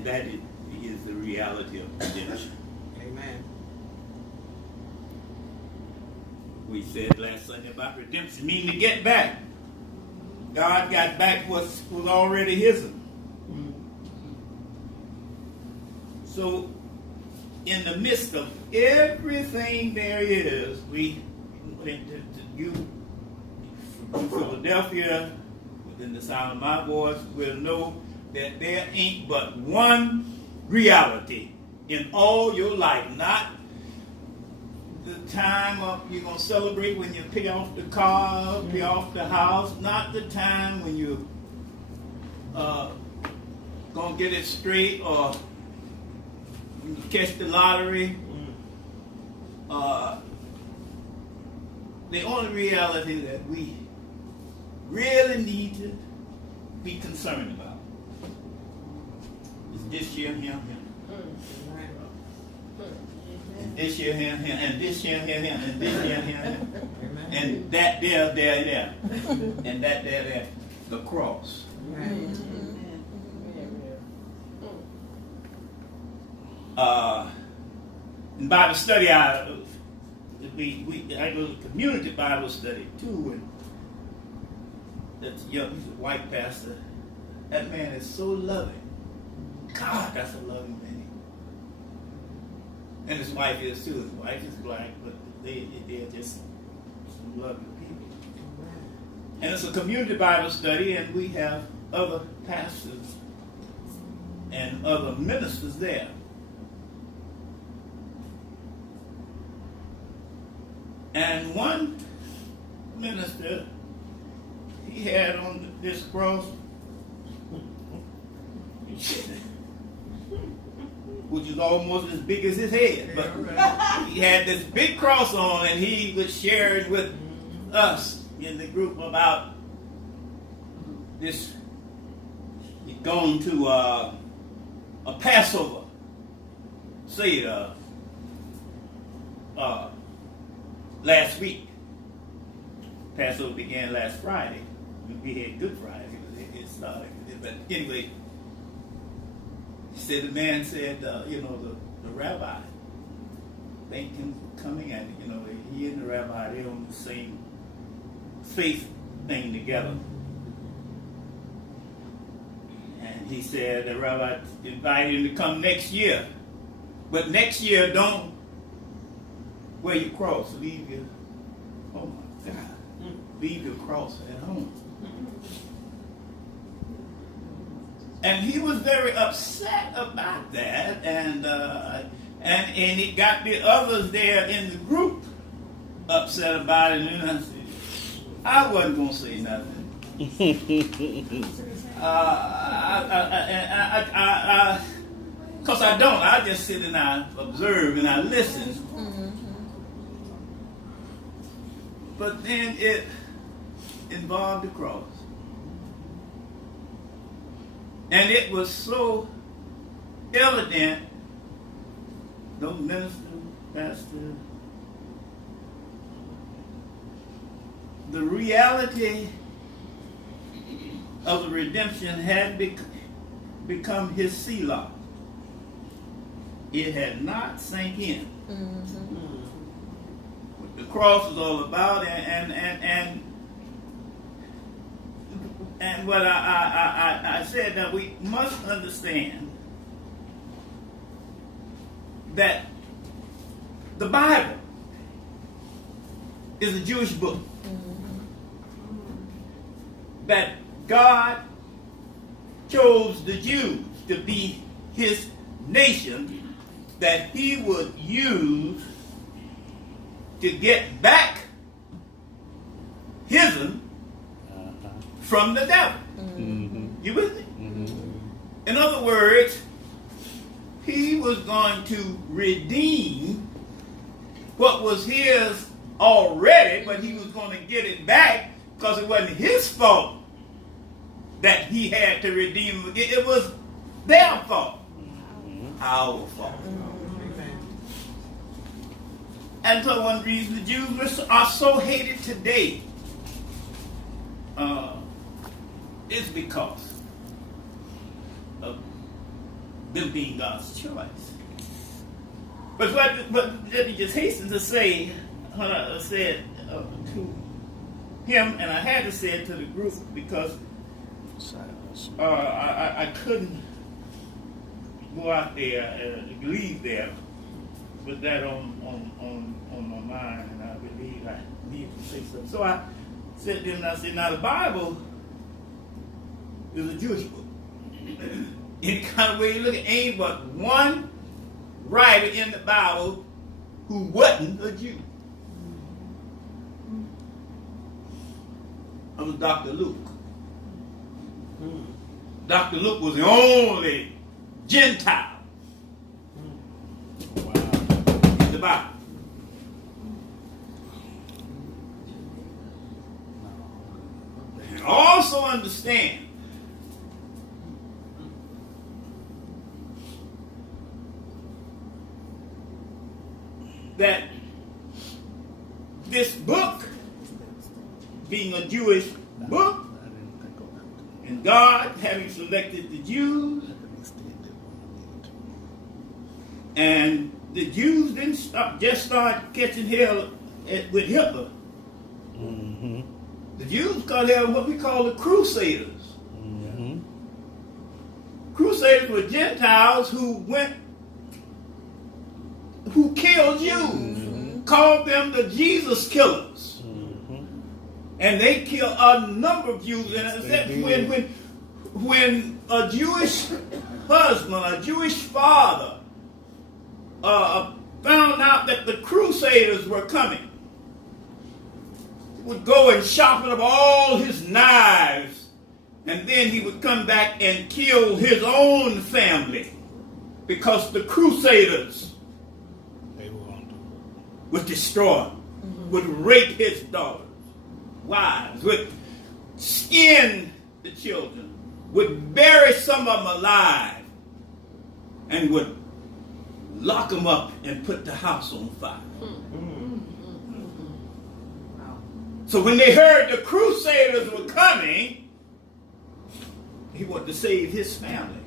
And that is the reality of redemption. Amen. We said last Sunday about redemption meaning to get back. God got back what was already his. So in the midst of everything there is, you from Philadelphia, within the sound of my voice, will know that there ain't but one reality in all your life. Not the time of you're going to celebrate when you pay off the car, pay off the house. Not the time when you going to get it straight or catch the lottery. The only reality that we really need to be concerned about is this year, him. And this year, him, and this year, him, and this year, him, and that there, and that there, the cross. In Bible study, I go to community Bible study too, and that's he's a white pastor. That man is so loving. God, that's a loving man. And his wife is too. His wife is black, but they're just some loving people. And it's a community Bible study, and we have other pastors and other ministers there. And one minister, he had on this cross, which is almost as big as his head. But he had this big cross on, and he was sharing with us in the group about this. He'd gone to a Passover, last week. Passover began last Friday. We had Good Friday. It started. But anyway, he said, the man said, the rabbi thanked him for coming, and he and the rabbi, they're on the same faith thing together. And he said the rabbi invited him to come next year. But next year, don't wear your cross. Leave your, oh my God, leave your cross at home. And he was very upset about that, and it got the others there in the group upset about it. And I said, I wasn't gonna say nothing. Because I don't. I just sit and I observe and I listen. But then it involved the cross. And it was so evident, no minister, pastor, the reality of the redemption had become his selah. It had not sank in. What the cross is all about, and what I said, that we must understand that the Bible is a Jewish book. That God chose the Jews to be his nation that he would use to get back his'n from the devil. You with me? In other words, he was going to redeem what was his already, but he was going to get it back because it wasn't his fault that he had to redeem. It was their fault. Our fault. And so one reason the Jews are so hated today is because of them being God's choice. But what he just hastened to say, said to him, and I had to say it to the group because I couldn't go out there and leave there with that on my mind, and I believe I need to say something. So I said to him, I said, now the Bible is a Jewish book. Any kind of way you look at it, ain't but one writer in the Bible who wasn't a Jew. That was Dr. Luke. Dr. Luke was the only Gentile in the Bible. And also understand that this book, being a Jewish book, and God having selected the Jews, and the Jews didn't just start catching hell with Hitler. Mm-hmm. The Jews called them what we call the Crusaders. Mm-hmm. Crusaders were Gentiles who killed Jews, mm-hmm. called them the Jesus killers. Mm-hmm. And they killed a number of Jews. And when a Jewish husband, a Jewish father, found out that the Crusaders were coming, he would go and sharpen up all his knives, and then he would come back and kill his own family because the Crusaders would destroy, mm-hmm. would rape his daughters, wives, would skin the children, would bury some of them alive, and would lock them up and put the house on fire. Mm-hmm. Wow. So when they heard the Crusaders were coming, he wanted to save his family.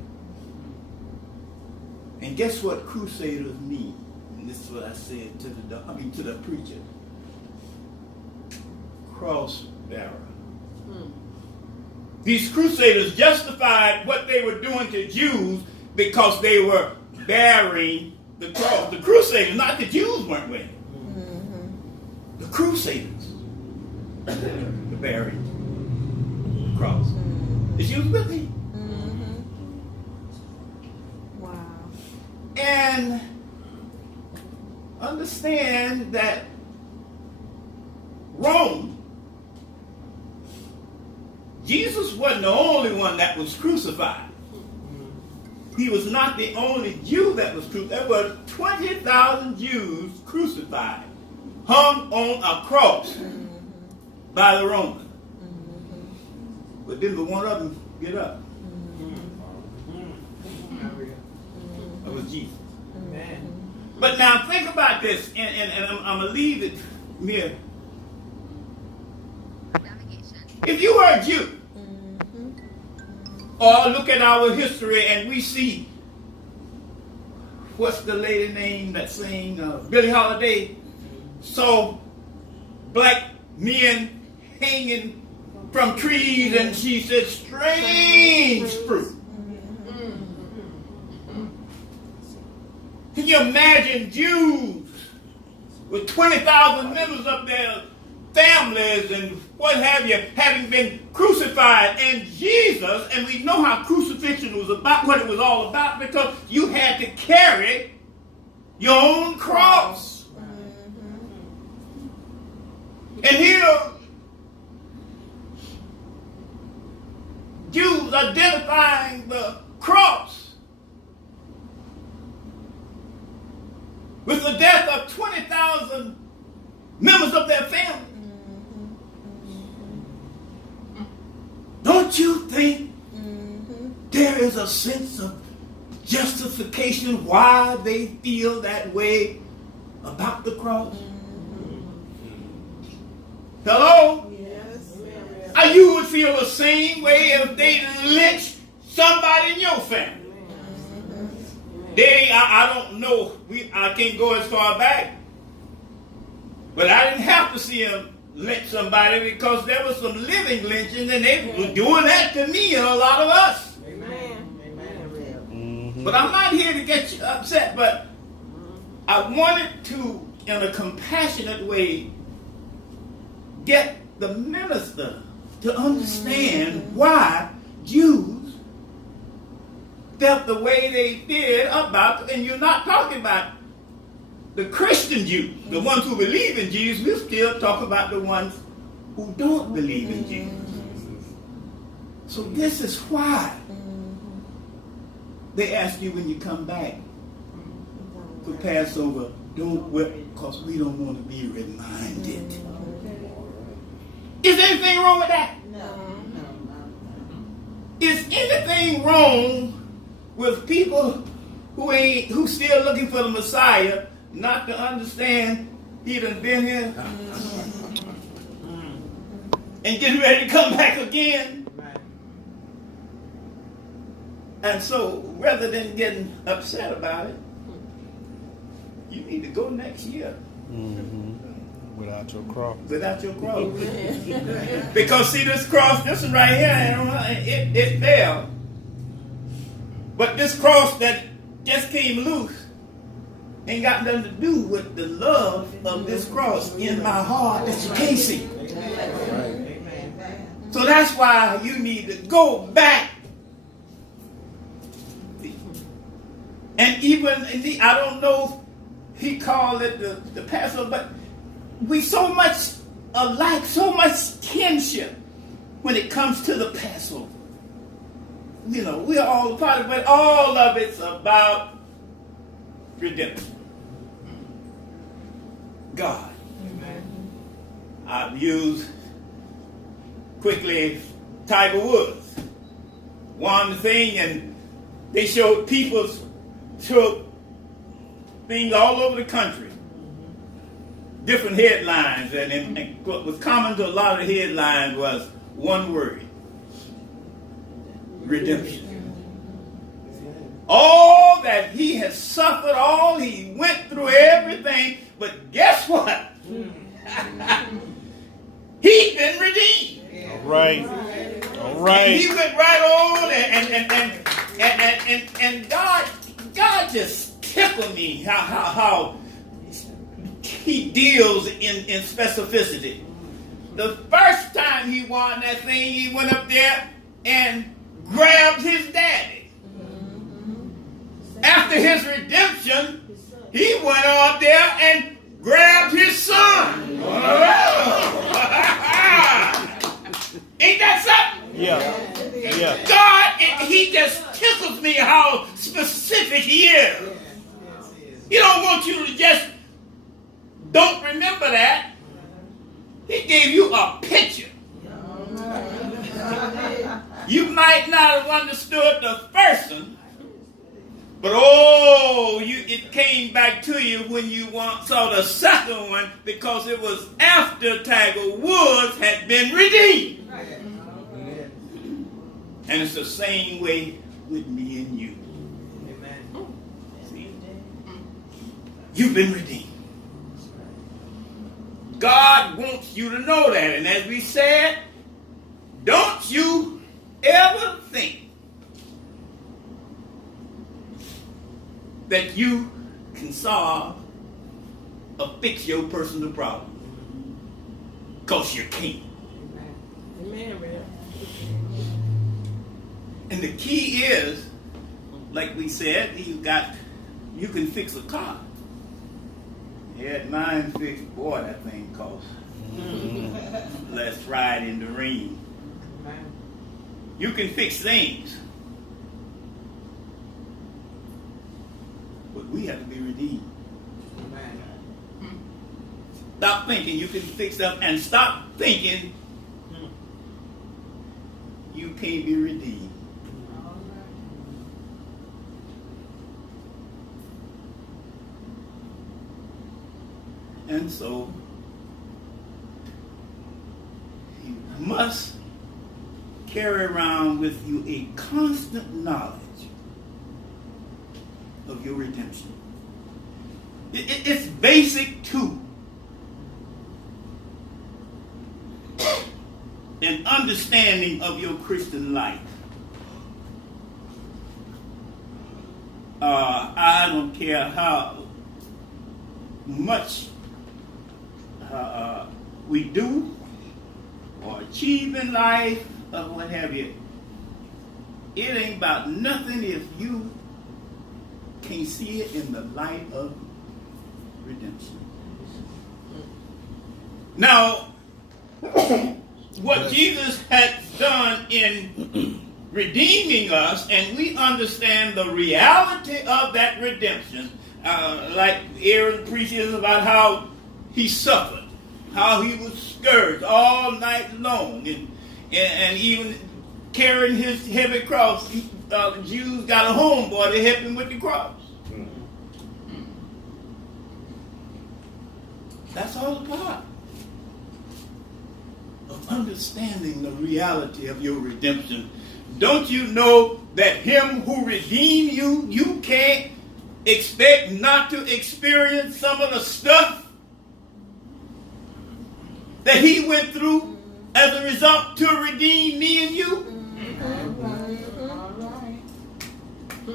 And guess what Crusaders mean? And this is what I said to the preacher. Cross bearer. These Crusaders justified what they were doing to Jews because they were bearing the cross. The Crusaders, not the Jews weren't with it. Mm-hmm. The Crusaders were bearing the cross. Mm-hmm. The Jews with me. Mm-hmm. Wow. And understand that Rome, Jesus wasn't the only one that was crucified. He was not the only Jew that was crucified. There were 20,000 Jews crucified, hung on a cross by the Romans. But didn't one of them get up? That was Jesus. But now think about this, and I'm going to leave it here. If you were a Jew, or look at our history and we see, what's the lady name that sang Billie Holiday? So black men hanging from trees, and she said, strange fruit. Can you imagine Jews with 20,000 members of their families and what have you, having been crucified, and Jesus, and we know how crucifixion was about, what it was all about, because you had to carry your own cross. And here, Jews identifying the cross with the death of 20,000 members of their family. Don't you think there is a sense of justification why they feel that way about the cross? Hello? Yes. You would feel the same way if they lynched somebody in your family. I don't know. I can't go as far back. But I didn't have to see them lynch somebody because there was some living lynching and they were doing that to me and a lot of us. Amen. Amen. But I'm not here to get you upset, but I wanted to, in a compassionate way, get the minister to understand why Jews felt the way they did about, and you're not talking about the Christian Jews, the ones who believe in Jesus. We're still talking about the ones who don't believe in Jesus. So this is why they ask you when you come back for Passover, don't whip, because we don't want to be reminded. Is anything wrong with that? No. Is anything wrong with people who still looking for the Messiah, not to understand he done been here and getting ready to come back again? And so, rather than getting upset about it, you need to go next year. Without your cross. Without your cross. Because see this cross, this one right here, it fell. But this cross that just came loose ain't got nothing to do with the love of this cross in my heart that you can't see. So that's why you need to go back. And even, I don't know if he called it the Passover, but we so much alike, so much kinship when it comes to the Passover. You know, we're all a part of it, but all of it's about redemption. God. Amen. I've used quickly Tiger Woods. Won the thing, and they showed things all over the country. Different headlines, and what was common to a lot of headlines was one word: redemption. All that he has suffered, all he went through, everything, but guess what? He's been redeemed. All right. And he went right on, and God just tickled me how he deals in specificity. The first time he won that thing, he went up there and grabbed his daddy. After his redemption, he went up there and grabbed his son. Ain't that something? Yeah. God, he just tickles me how specific he is. He don't want you to just don't remember that. He gave you a picture. You might not have understood the first one, but it came back to you when you saw the second one, because it was after Tiger Woods had been redeemed. And it's the same way with me and you. See? You've been redeemed. God wants you to know that. And as we said, don't you ever think that you can solve or fix your personal problem. Because you can't. Amen, brother. And the key is, like we said, you can fix a car. Had mine fixed. Boy, that thing cost. Let's ride in the rain. You can fix things, but we have to be redeemed. Stop thinking you can fix them, and stop thinking you can't be redeemed. And so you must carry around with you a constant knowledge of your redemption. It's basic too. An understanding of your Christian life. I don't care how much we do or achieve in life or what have you. It ain't about nothing if you can't see it in the light of redemption. Now, what Jesus had done in redeeming us, and we understand the reality of that redemption, like Aaron preaches about how he suffered, how he was scourged all night long, and even carrying his heavy cross. The Jews got a homeboy to help him with the cross. That's all a part of understanding the reality of your redemption. Don't you know that him who redeemed you, you can't expect not to experience some of the stuff that he went through as a result to redeem me and you?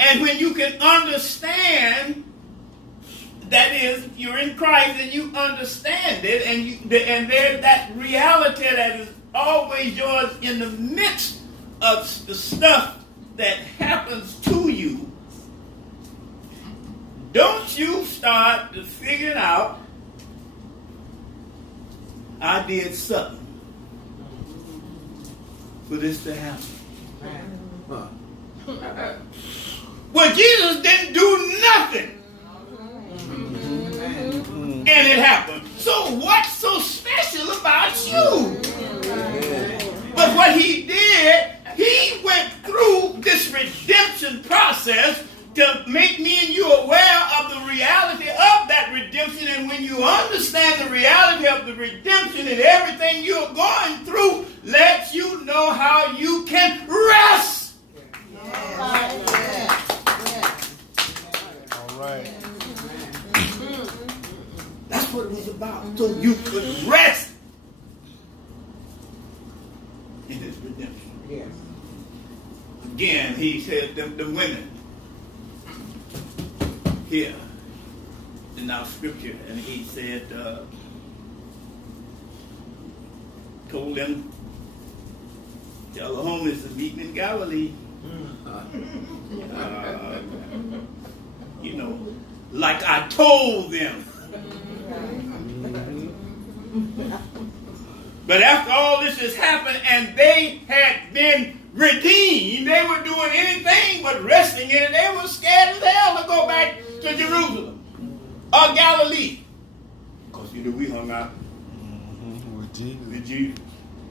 And when you can understand, that is, you're in Christ and you understand it, and there's that reality that is always yours in the midst of the stuff that happens to you. Don't you start to figure out, I did something for this to happen. Well, Jesus didn't do nothing. And it happened. So what's so special about you? But what he did, he went through this redemption process to make me and you aware of the reality of that redemption. And when you understand the reality of the redemption and everything you're going through, lets you know how you can rest. All right. That's what it was about. So you could rest in his redemption. Yes. Again, he said the women here in our scripture, and he said, told them, tell the homeless to meet in Galilee. Like I told them. But after all this has happened and they had been redeemed, they were doing anything but resting in it. They were scared as hell to go back to Jerusalem or Galilee. Because we hung out With Jesus. with Jesus.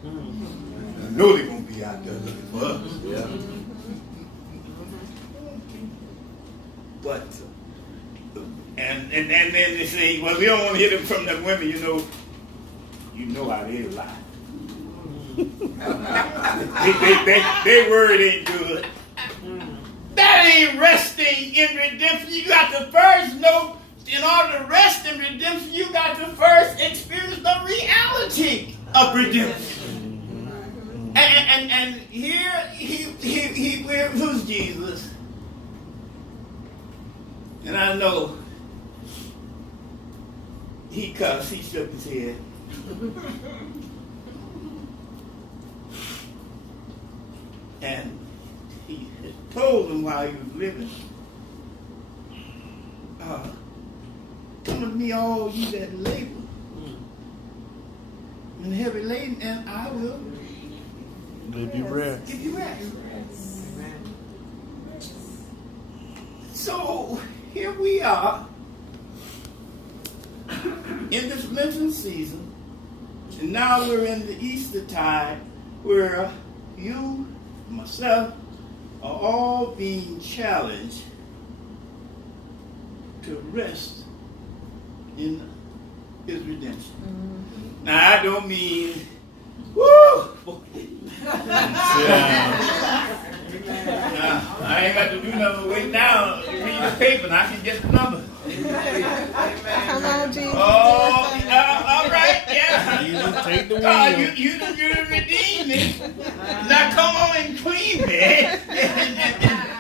I know they're going to be out there looking for us. Yeah. But, and then they say, well, we don't want to hear them from the women, you know how they lie. They word ain't good. That ain't resting in redemption. You got to first know, in order to rest in redemption, you got to first experience the reality of redemption. And here, who's Jesus? And I know he cussed, he shook his head. And he had told them while he was living, come to me, all you that labor and heavy laden, and I will Give you rest. give you rest. So here we are in this Lenten season, and now we're in the Easter tide, where you, myself, are all being challenged to rest in his redemption. Mm-hmm. Now I don't mean, woo! I ain't got to do nothing. Wait now. Read the paper and I can get the number. Come on, Jesus. Oh, all right, yeah. Jesus, take the wheel. God, you redeemed me. Now come on and clean me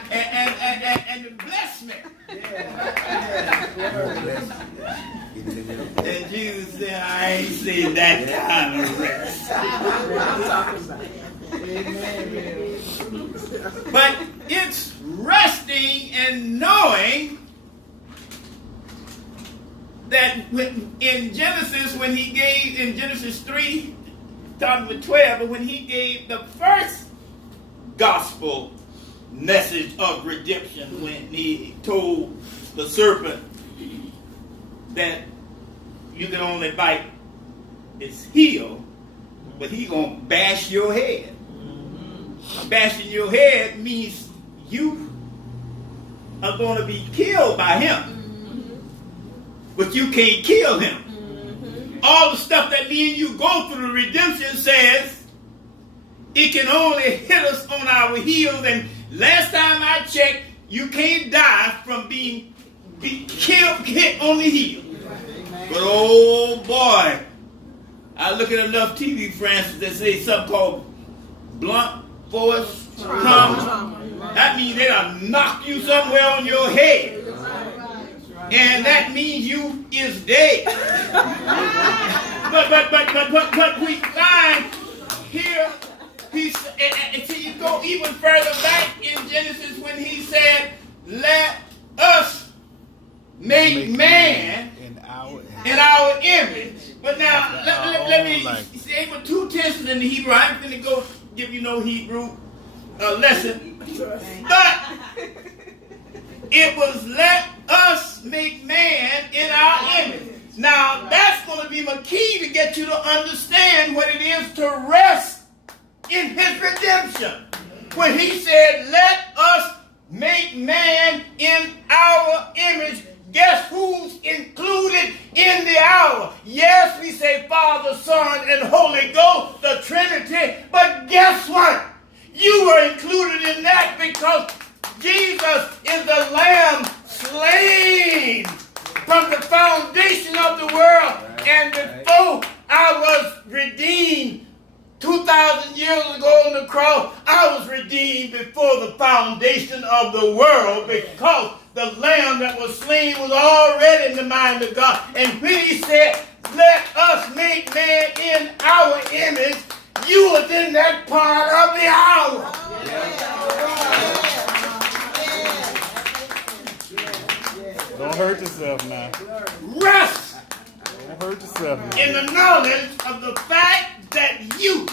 and bless me. And Jesus said, I ain't seen that kind of rest. But it's resting and knowing that in Genesis, when he gave, in Genesis 3, starting with 12, but when he gave the first gospel message of redemption, when he told the serpent that you can only bite its heel, but he gonna bash your head. Bashing your head means you are going to be killed by him. But you can't kill him. All the stuff that me and you go through, the redemption says it can only hit us on our heels. And last time I checked, you can't die from being killed, hit on the heel. But oh boy, I look at enough TV, Francis, that say something called blunt force trauma. That means they done knock you somewhere on your head. And that means you is dead. but we find here, until you go even further back in Genesis when he said, let us make man in our image. But now, let me say with 2 tenses in the Hebrew. I ain't going to go give you no Hebrew lesson. But it was let us make man in our image. Now, that's going to be my key to get you to understand what it is to rest in his redemption. When he said, let us make man in our image, guess who's included in the hour? Yes, we say Father, Son, and Holy Ghost, the Trinity, but guess what? You were included in that because Jesus is the Lamb slain from the foundation of the world. And before I was redeemed 2,000 years ago on the cross, I was redeemed before the foundation of the world because the Lamb that was slain was already in the mind of God. And when he said, let us make man in our image, you was in that part of the hour. Don't hurt yourself now. Rest. Don't hurt yourself now. In the knowledge of the fact that you.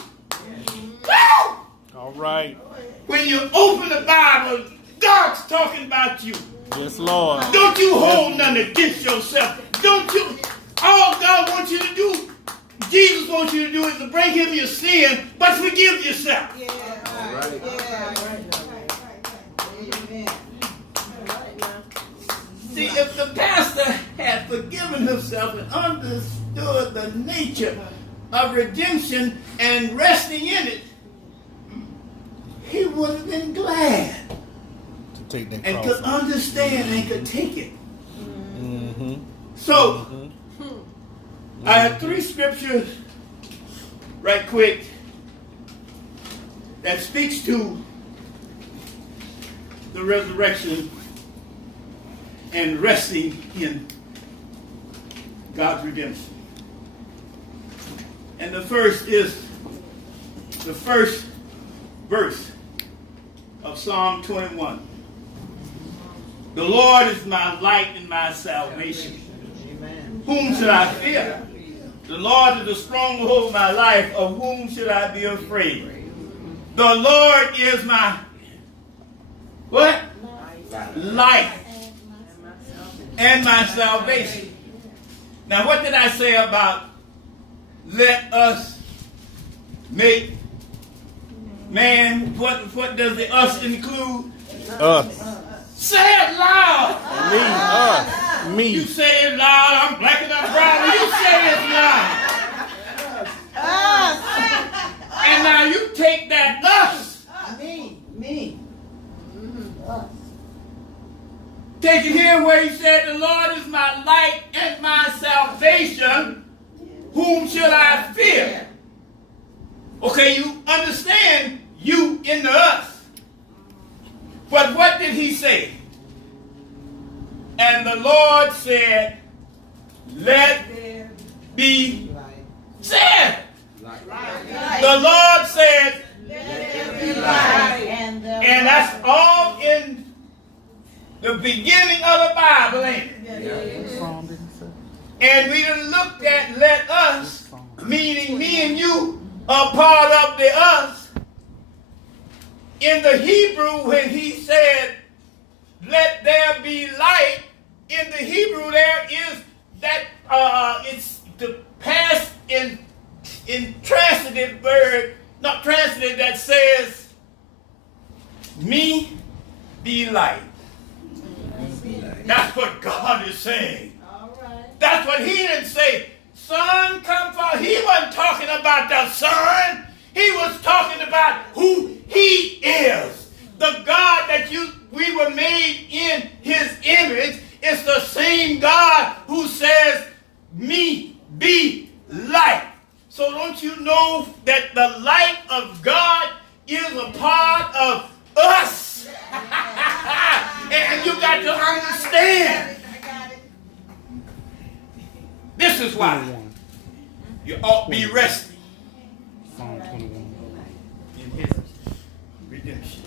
All right. When you open the Bible, God's talking about you. Yes, Lord. Don't you hold nothing against yourself. Don't you. All God wants you to do, Jesus wants you to do is to bring him your sin, but forgive yourself. Yeah. All right. See, if the pastor had forgiven himself and understood the nature of redemption and resting in it, he would have been glad To take that and cross could understand and could take it. Mm-hmm. So, I have 3 scriptures right quick that speaks to the resurrection and resting in God's redemption. And the first is the first verse of Psalm 21. The Lord is my light and my salvation. Whom should I fear? The Lord is the stronghold of my life. Of whom should I be afraid? The Lord is my what? Light and my salvation. Now, what did I say about let us make man? What does the us include? Us. Say it loud. Me. Us. Me. You say it loud. I'm black and I'm brown. You say it loud. And now you take that us. Me. Take it here where he said, the Lord is my light and my salvation. Whom shall I fear? Okay, you understand you in the us. But what did he say? And the Lord said, let be said. The Lord said, and that's all in the beginning of the Bible, ain't it? And we done looked at let us, meaning me and you are part of the us. In the Hebrew, when he said, let there be light, in the Hebrew there is that, it's the past in transitive verb, not transitive, that says, me be light. That's what God is saying. That's what he didn't say. Son, come forth. He wasn't talking about the son. He was talking about who he is. The God that we were made in his image is the same God who says, me be light. So don't you know that the light of God is a part of us? And you got to understand. This is why you ought to be resting in his redemption.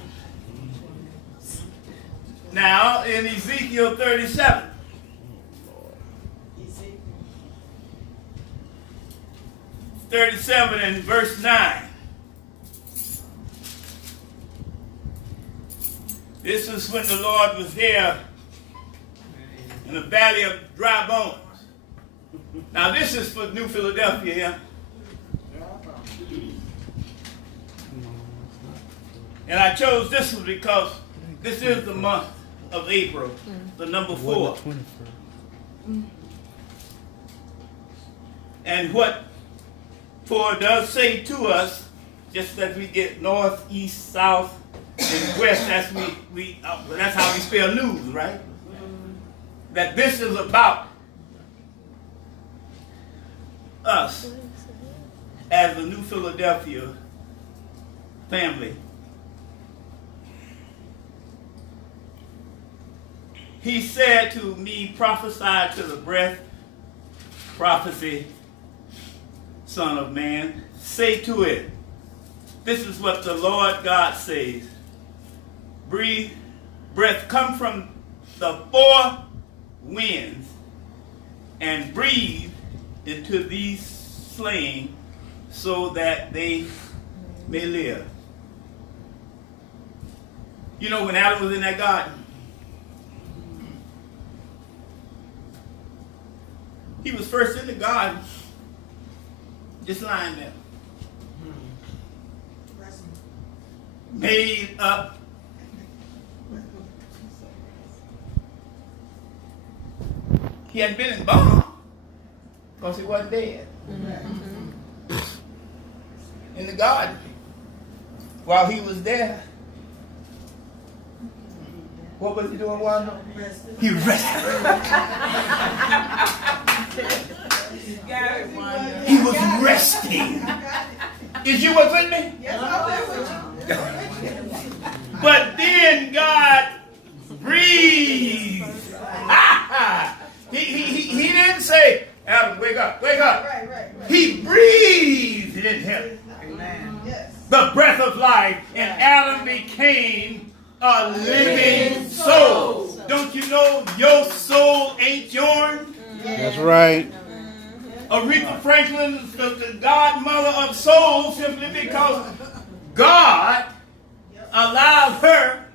Now, in Ezekiel 37, and verse 9. This is when the Lord was there in the valley of dry bones. Now this is for New Philadelphia here. And I chose this one because this is the month of April, the number 4. And what 4 does say to us, just that we get north, east, south, and west, that's how we spell news, right? That this is about us as the New Philadelphia family. He said to me, prophesy to the breath, prophecy, Son of man, say to it, this is what the Lord God says. Breathe, breath come from the 4 winds and breathe into these slain so that they may live. You know, when Adam was in that garden, he was first in the garden, just lying there. Made up. He hadn't been embalmed because he wasn't dead. In the garden, while he was there, what was he doing, Wanda? He rested. He was resting. Is you was with me? Yes, I'm with you. But then God breathed. He didn't say, Adam, wake up, wake up. Right. He breathed in him. Amen. Yes. The breath of life, and Adam became a living soul. Don't you know your soul ain't yours? That's right. Aretha Franklin is the godmother of soul simply because God allowed her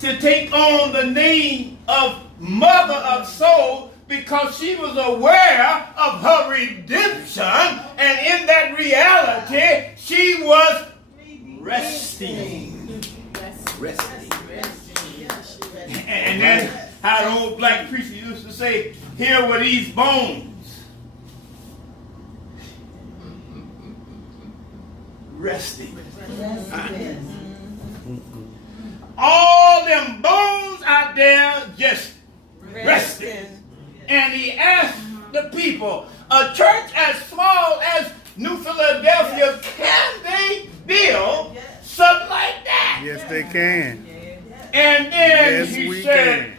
to take on the name of mother of soul because she was aware of her redemption, and in that reality she was resting. And then how the old black preacher used to say, here were these bones. Resting. All them bones out there just and he asked the people, a church as small as New Philadelphia, can they build something like that? Yes, they can. And then Yes, he we said,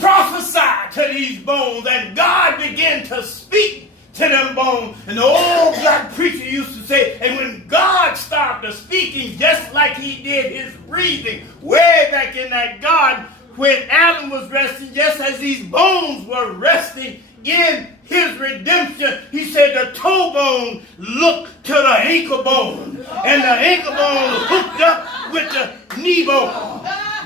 prophesy to these bones. And God began to speak to them bones. And the old black preacher used to say, and when God started speaking, just like he did his breathing way back in that garden, when Adam was resting, just as these bones were resting in his redemption, he said the toe bone looked to the ankle bone, and the ankle bone hooked up with the knee bone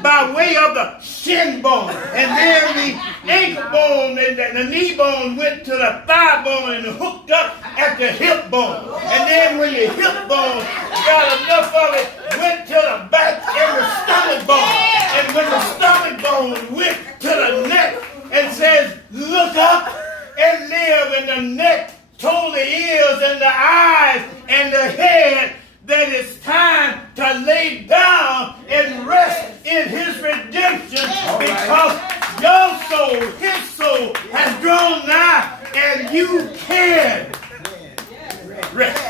by way of the shin bone, and then the ankle bone and the knee bone went to the thigh bone and hooked up at the hip bone, and then when the hip bone got enough of it, went to the back and the stomach bone, and when the stomach bone went to the neck and says, look up and live, and the neck told the ears and the eyes and the head that it's time to lay down and rest in his redemption, because your soul, his soul, has drawn nigh, and you can rest.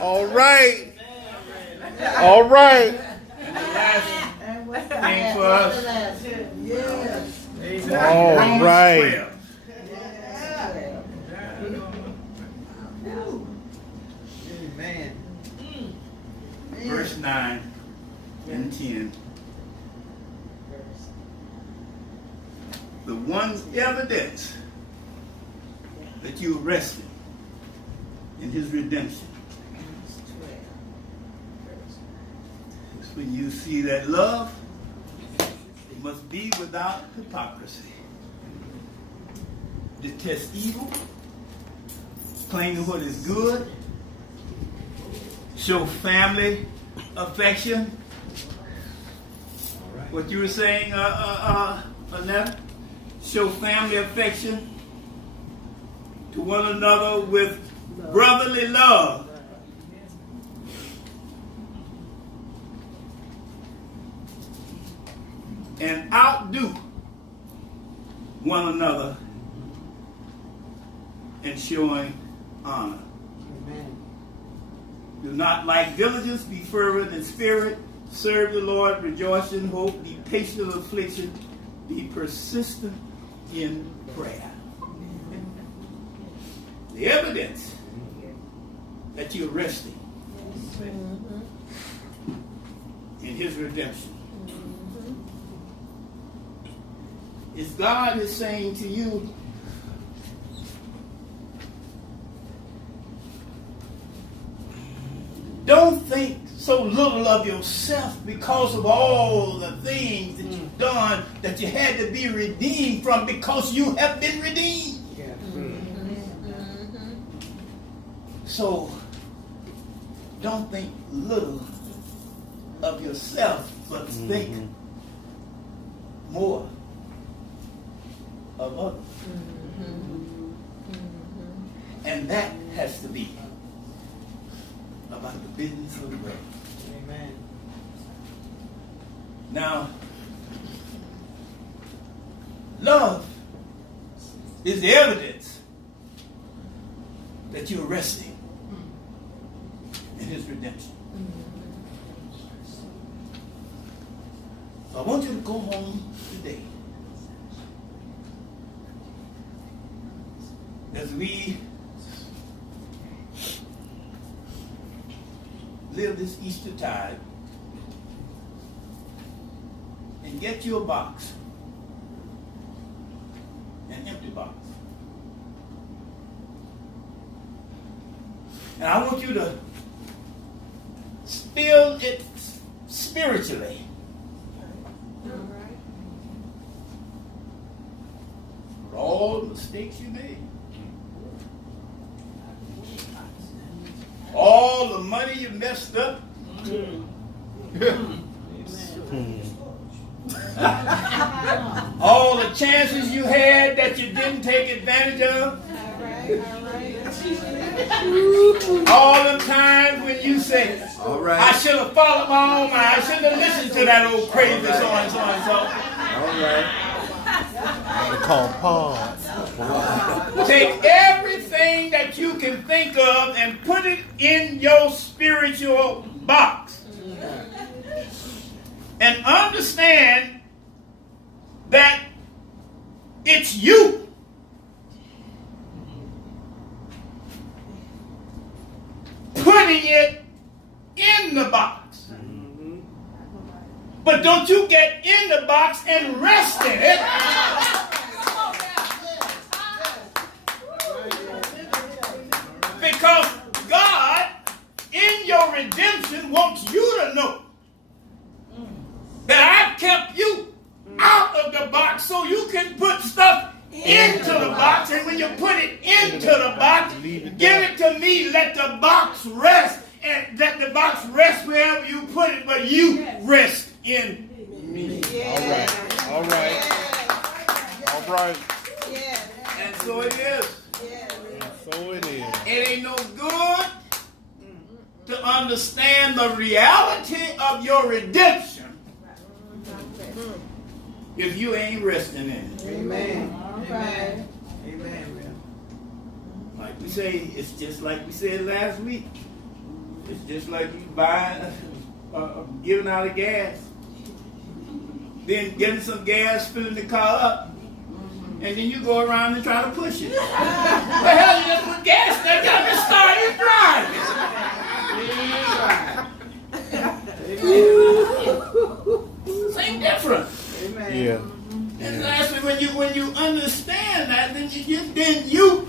All right. All right. And the last thing for us, All Romans right. 12. Amen. Verse 9 and 10. The one evidence that you are resting in his redemption is when you see that love, it must be without hypocrisy. Detest evil, claim what is good, show family affection. What you were saying, Annette? Show family affection to one another with brotherly love. And outdo one another in showing honor. Do not lack diligence, be fervent in spirit, serve the Lord, rejoice in hope, be patient in affliction, be persistent in prayer. The evidence that you're resting in his redemption is God is saying to you, don't think so little of yourself because of all the things that you've done that you had to be redeemed from, because you have been redeemed. So don't think little of yourself, but think more of others. And that has to be about the business of the world. Amen. Now, love is the evidence that you're resting in his redemption. So I want you to go home today as we live this Easter tide, and get you a box, an empty box. And I want you to fill it spiritually. For all the mistakes you made. All the money you messed up. All the chances you had that you didn't take advantage of. All the times when you say, All right. I should have followed my own mind. I shouldn't have listened to that old crazy so and so and so. All right. They call pause. Take everything that you can think of and put it in your spiritual box. And understand that it's you. Putting it in the box. But don't you get in the box and rest in it. Because God, in your redemption, wants you to know that I've kept you out of the box so you can put stuff into the box. And when you put it into the box, give it to me. Let the box rest. And let the box rest wherever you put it, but you rest in me. All right. All right. And so it is. So it is. It ain't no good to understand the reality of your redemption if you ain't resting in it. Amen. Amen. Amen. Like we say, it's just like we said last week. It's just like you buying, giving out of gas. Then getting some gas, filling the car up. And then you go around and try to push it. The hell, you just put gas in there, got me started driving. Same difference. Amen. Yeah. And lastly, when you understand that, then you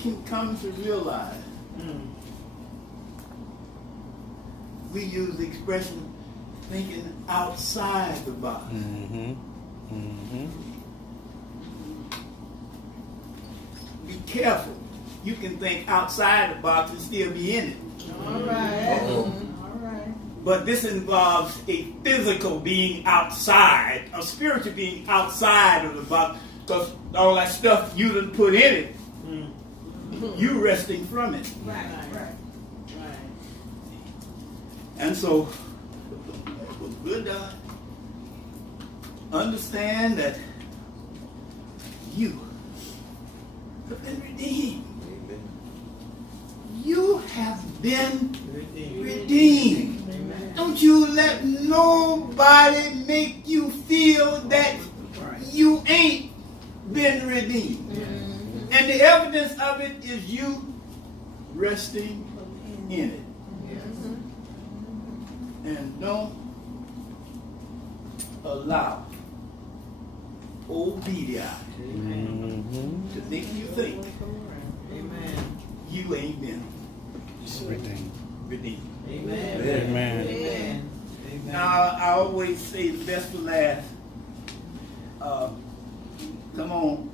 can come to realize. We use the expression thinking outside the box. Be careful. You can think outside the box and still be in it. All right. All right. But this involves a physical being outside, a spiritual being outside of the box, because all that stuff you done put in it, you resting from it. Right. And so, with good God, understand that you have been redeemed. You have been redeemed. Don't you let nobody make you feel that you ain't been redeemed. And the evidence of it is you resting in it. And don't allow obedience to make you think you ain't been redeemed. Amen. Amen. Amen. Now, I always say the best for last. Come on,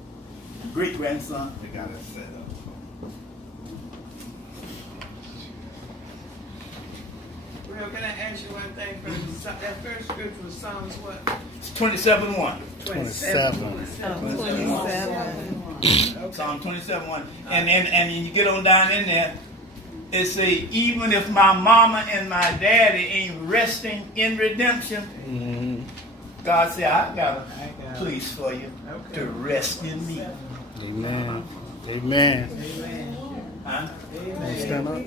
great grandson. They got it set up. Well, can I ask you one thing? That first scripture was Psalms what? It's 27:1. 27. Psalm 27:1. And you get on down in there, it say, even if my mama and my daddy ain't resting in redemption, God said, I got a place for you to rest in me. Amen. Amen. Amen. Huh? Amen. Stand up.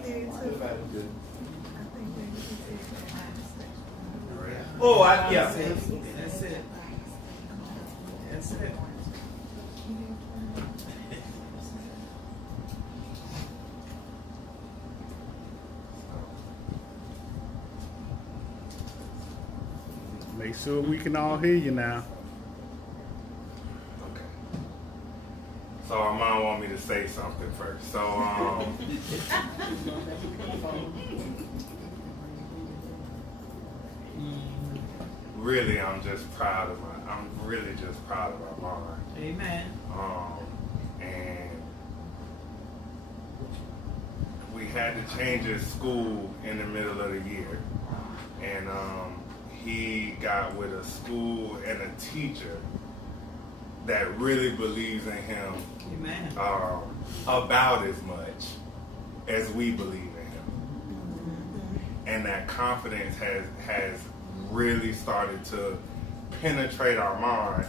Oh, yeah. That's it. That's it. Make sure we can all hear you now. Okay. So our mom want me to say something first. So really, I'm really just proud of my mom. Amen. And we had to change his school in the middle of the year, and he got with a school and a teacher that really believes in him Amen. about as much as we believe in him. and that confidence has really started to penetrate our mind.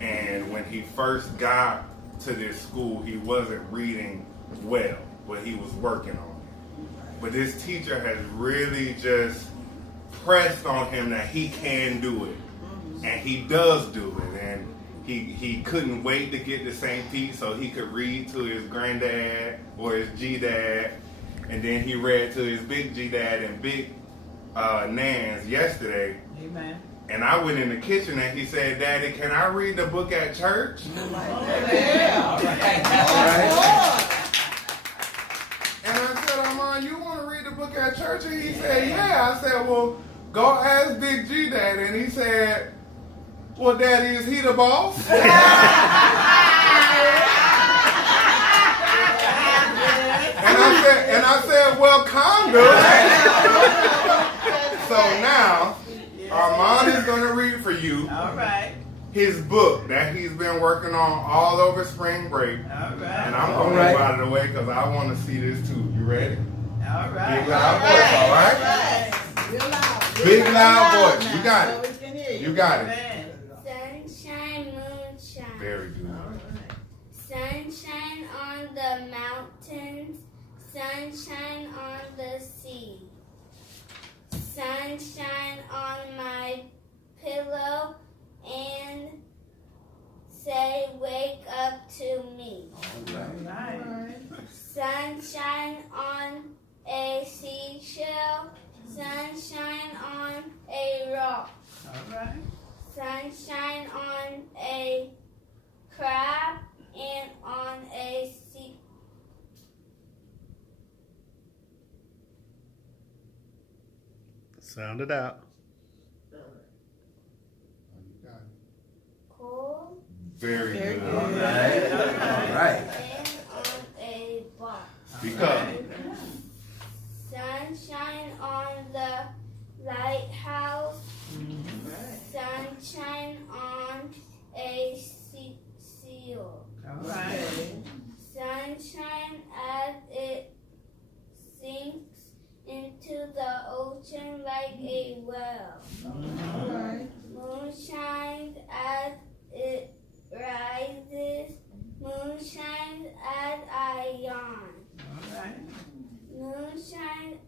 And when he first got to this school, he wasn't reading well, but he was working on it. But this teacher has really just pressed on him that he can do it, and he does do it. And he couldn't wait to get to St. Pete so he could read to his granddad or his G-dad, and then he read to his big G-dad and big Nans yesterday. Amen. And I went in the kitchen and he said, "Daddy, can I read the book at church?" Yeah. And I said, "Armand, you want to read the book at church?" And he said, "Yeah." I said, "Well, go ask Big G Dad." And he said, "Well, Daddy, is he the boss?" And I said, "Well, kinda." So now, Armand is going to read for you All right. his book that he's been working on all over spring break. All right. And I'm going to move out of the way because I want to see this too. You ready? All right. Big loud voice, all right? Real loud. Big loud voice. You got So it. we can hear you. You got it. Amen. Sunshine, moonshine. Very good. Sunshine on the mountains, sunshine on the sea. Sunshine on my pillow and say, wake up to me. All right. Sunshine on a seashell, sunshine on a rock. All right. Sunshine on a crab and on a sea. Sound it out. Coal Very Very good. good. All right. and on a box. Because Sunshine on the lighthouse. Sunshine on a seal. All right. Sunshine as it sinks into the ocean like a well. Moonshine as it rises. Moonshine as I yawn. All right. Moonshine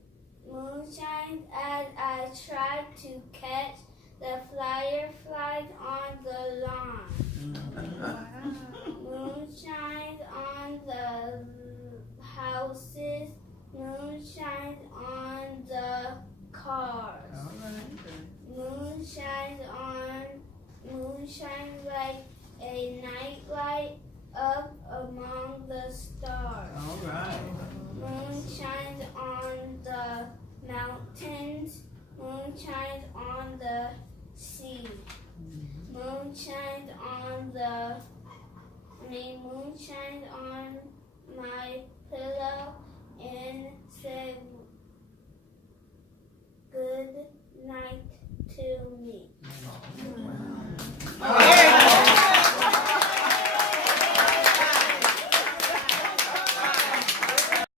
as I try to catch the fireflies on the lawn. Moonshine on the houses. Moonshine on the cars. All right. Moonshine like a nightlight up among the stars. All right. Moonshine on the mountains. Moonshine on the sea. Moonshine on my pillow and said good night to me.